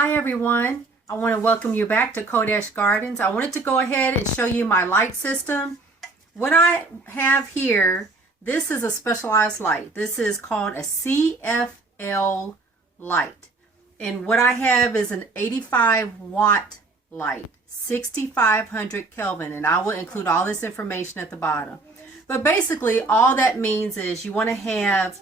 Hi everyone, I want to welcome you back to Kodesh Gardens. I wanted to go ahead and show you my light system. What I have here, this is a specialized light. This is called a CFL light. And what I have is an 85 watt light, 6500 Kelvin, and I will include all this information at the bottom. But basically all that means is you want to have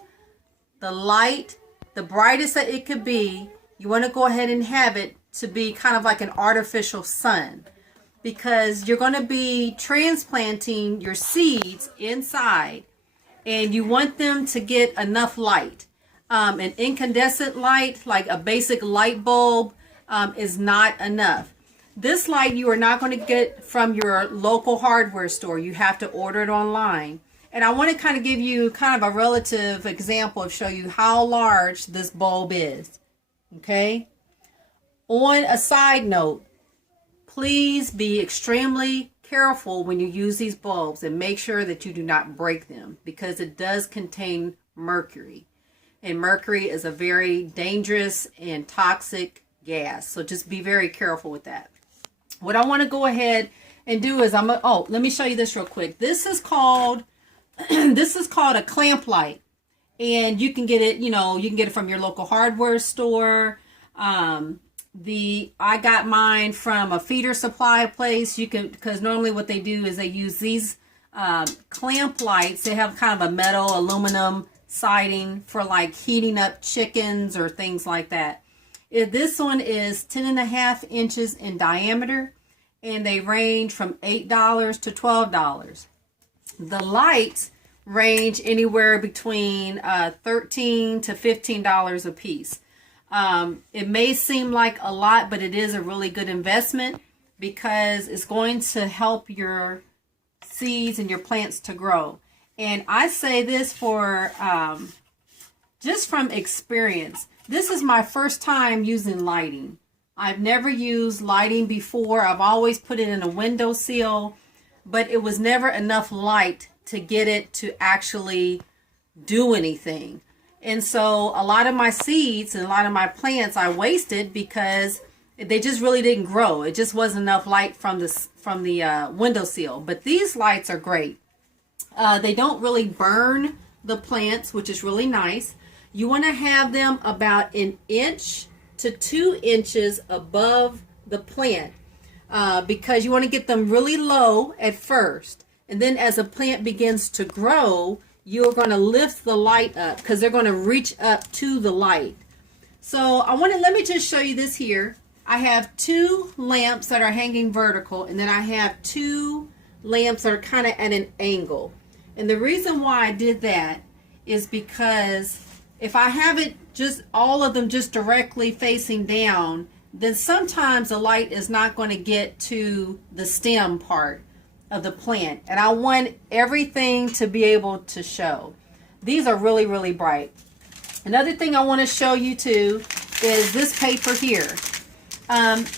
the light, the brightest that it could be. You want to go ahead and have it to be kind of like an artificial sun, because you're going to be transplanting your seeds inside and you want them to get enough light. An incandescent light, like a basic light bulb, is not enough. This light you are not going to get from your local hardware store. You have to order it online. And I want to kind of give you kind of a relative example of show you how large this bulb is. Okay. On a side note, please be extremely careful when you use these bulbs and make sure that you do not break them, because it does contain mercury. And mercury is a very dangerous and toxic gas. So just be very careful with that. What I want to go ahead and do is let me show you this real quick. This is called a clamp light. And you can get it, you can get it from your local hardware store. I got mine from a feeder supply place. Because normally what they do is they use these clamp lights. They have kind of a metal aluminum siding for like heating up chickens or things like that. This one is 10.5 inches in diameter, and they range from $8 to $12. The lights range anywhere between $13 to $15 a piece. It may seem like a lot, but it is a really good investment, because it's going to help your seeds and your plants to grow. And I say this for just from experience. This is my first time using lighting. I've never used lighting before. I've always put it in a windowsill, but it was never enough light to get it to actually do anything. And so a lot of my seeds and a lot of my plants I wasted because they just really didn't grow. It just wasn't enough light from the windowsill. But these lights are great. They don't really burn the plants, which is really nice. You want to have them about 1 inch to 2 inches above the plant, because you want to get them really low at first. And then as a plant begins to grow, you're going to lift the light up, because they're going to reach up to the light. So let me just show you this here. I have 2 lamps that are hanging vertical, and then I have 2 lamps that are kind of at an angle. And the reason why I did that is because if I have it just all of them just directly facing down, then sometimes the light is not going to get to the stem part of the plant, and I want everything to be able to show. These are really, really bright. Another thing I want to show you too is this paper here.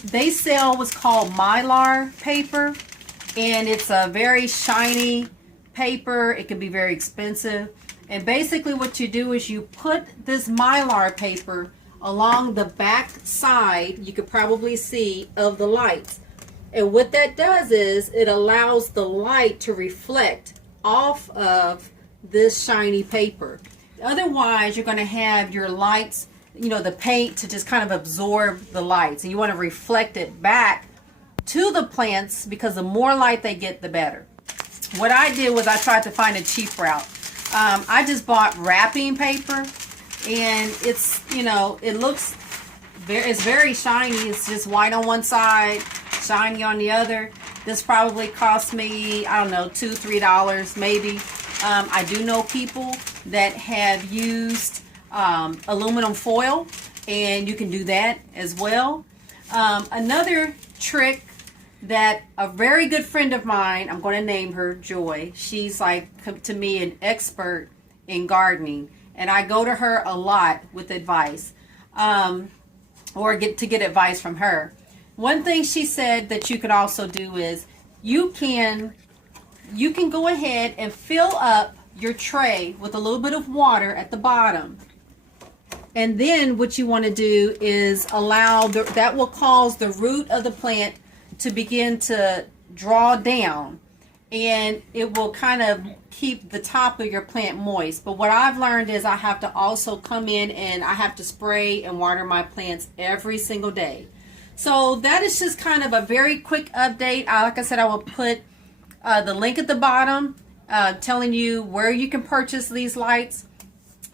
They sell what's called Mylar paper, and it's a very shiny paper. It can be very expensive, and basically what you do is you put this Mylar paper along the back side, you could probably see, of the lights. And what that does is it allows the light to reflect off of this shiny paper. Otherwise, you're going to have your lights, the paint to just kind of absorb the lights. And you want to reflect it back to the plants, because the more light they get, the better. What I did was I tried to find a cheap route. I just bought wrapping paper, and it's, it's very shiny. It's just white on one side, shiny on the other. This probably cost me, I don't know, $2, $3 maybe. I do know people that have used aluminum foil, and you can do that as well. Another trick that a very good friend of mine, I'm going to name her Joy, she's like to me an expert in gardening, and I go to her a lot with advice, or get advice from her. One thing she said that you could also do is you can go ahead and fill up your tray with a little bit of water at the bottom. And then what you want to do is allow that will cause the root of the plant to begin to draw down, and it will kind of keep the top of your plant moist. But what I've learned is I have to also come in and I have to spray and water my plants every single day. So that is just kind of a very quick update. Like I said, I will put the link at the bottom telling you where you can purchase these lights.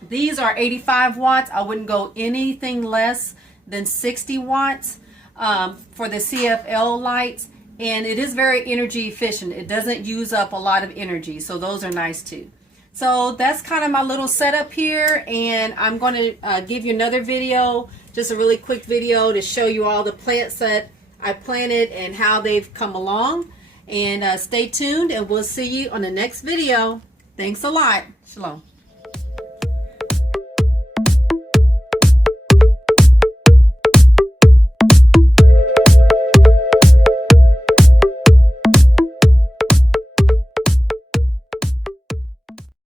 These are 85 watts. I wouldn't go anything less than 60 watts for the CFL lights. And it is very energy efficient. It doesn't use up a lot of energy. So those are nice too. So that's kind of my little setup here. And I'm going to give you another video, just a really quick video to show you all the plants that I planted and how they've come along. And stay tuned, and we'll see you on the next video. Thanks a lot. Shalom.